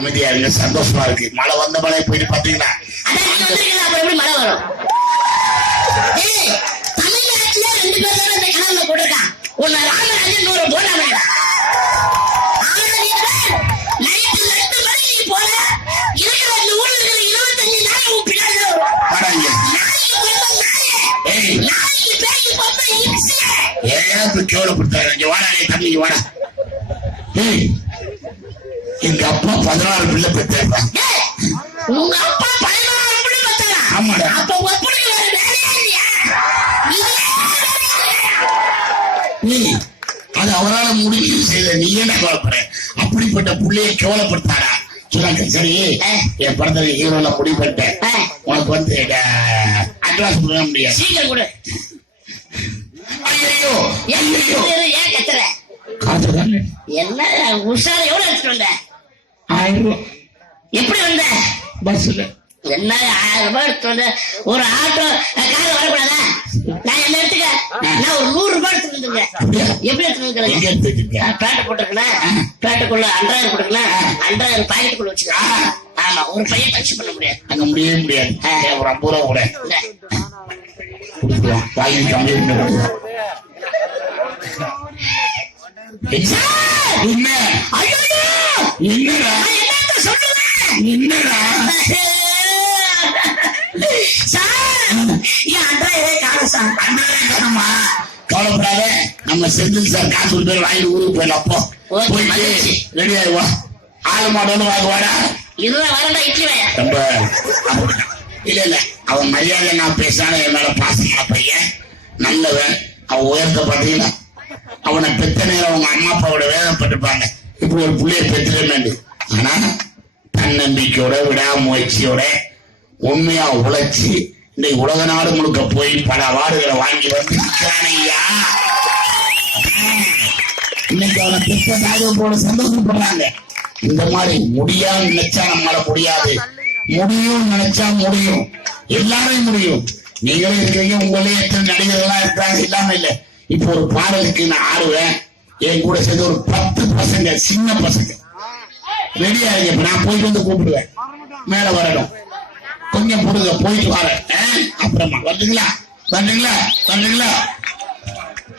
அமைதியா இருங்க, சந்தோஷமா இருக்கு. மழை வந்த மழை போயிட்டு பாத்தீங்கன்னா எப்படி மழை வரும்? தமிழ்நாட்டுல 2 பேர் தான் இந்த கனவுல போட்டிருக்கான். ஒன்னு ராமராஜன், இன்னொரு போனாமேடா. நைட்டு 2 மணிக்கு போல இருக்கிற இந்த ஊர்ல இருக்கிற 25 நாள் உன் பின்னாடி வரும். நாளைக்கு பேசி பார்த்தா ஏன் கேவலப்படுத்தாங்க? வாடா தம்பி வாடா. எங்க அப்பா 16 பிள்ளை பெற்றான். உங்க அப்பா 16 பிள்ளை பெற்றாரா? ஆமாடா. அப்ப உங்க பிள்ளைக்கு வேற வேலையே இல்லையா? அது அவரால் முடிவு செய்த நீ என்ன கவலைப்படுற? அப்படிப்பட்ட பிள்ளையை கேவலப்படுத்தாரா? சொன்னாங்க சரி, என் படத்துல ஹீரோல முடிவு பண்ணிட்டேன். உனக்கு வந்து அட்வான்ஸ் பண்ண முடியாது. சீக்கிரம் கொடு. ஐயோ ஐயோ, ஏன் கத்துற? காத்துதான் என்ன உஷார் எவ்வளவு எடுத்துட்டு வந்த? 1000 ரூபாய். எப்படி வந்த? பஸ்ல. என்ன 1000 ரூபாய் எடுத்து வந்த? ஒரு ஆட்டோ கார் வரக்கூடாதா? நான் என்ன எடுத்துக்க? நான் ஒரு 100 ரூபாய் எடுத்து வந்துருங்க. எப்படி எடுத்து வந்துருக்கேன்? பேட்டை போட்டுருக்கேன். பேட்டுக்குள்ள 2000 கொடுக்கலாம். 2000 பாக்கெட்டுக்குள்ள வச்சுக்கலாம். ஆமா, ஒரு பையன் டச் பண்ண முடியாது. அங்க முடியவே முடியாது. ஒரு 50 ரூபா கூட கொடுக்கலாம். வாங்கி கம்மி என்ன? என்னடா என்னடா கவலைப்படாத, நம்ம செந்தில் சார் காசு பேர் வாங்கி ஊருக்கு போயிடலாம். அப்போ போயிட்டு ரெடி ஆயிடுவா. ஆளு மாட்டோன்னு வாங்குவாடா. இதுதான் வரண்டா இட்லி வாயா. ரொம்ப இல்ல இல்ல, அவன் மரியாதை நான் பேசினாலும் என் மேல பாசமான பையன், நல்லவன். அவன் உயர்ந்த பாத்தீங்கன்னா அவனை பெத்த நேரம் அவங்க அம்மா அப்பாவோட வேதனைப்பட்டிருப்பாங்க. இப்படி ஒரு பிள்ளைய பெற்றுட்டு, ஆனா தன்னம்பிக்கையோட விடாமுயற்சியோட உண்மையா உழைச்சி இன்னைக்கு உலக நாடு முழுக்க போய் பல அவார்டுகளை வாங்கி வந்து ஐயா, இன்னைக்கு அவனை பெற்ற போல சந்தோஷப்படுறாங்க. இந்த மாதிரி முடியாம நினைச்சா நம்மளால முடியாது, முடியும் நினைச்சா முடியும், எல்லாரும் முடியும். நீங்களும் இருக்கிறீங்க, உங்களே எத்தனை நடிகர்கள்லாம் இருக்கிறாங்க, இல்லாம இல்ல. இப்போ ஒரு பாடலுக்கு நான் ஆடுவேன், என் கூட சேர்ந்து ஒரு 10 பசங்க, சின்ன பசங்க ரெடியா இருக்கு. இப்ப நான் போயிட்டு வந்து கூப்பிடுவேன், மேல வரணும், கொஞ்சம் போடுங்க, போயிட்டு வரேன். அப்புறமா வந்துங்களா வந்துங்களா வந்துங்களா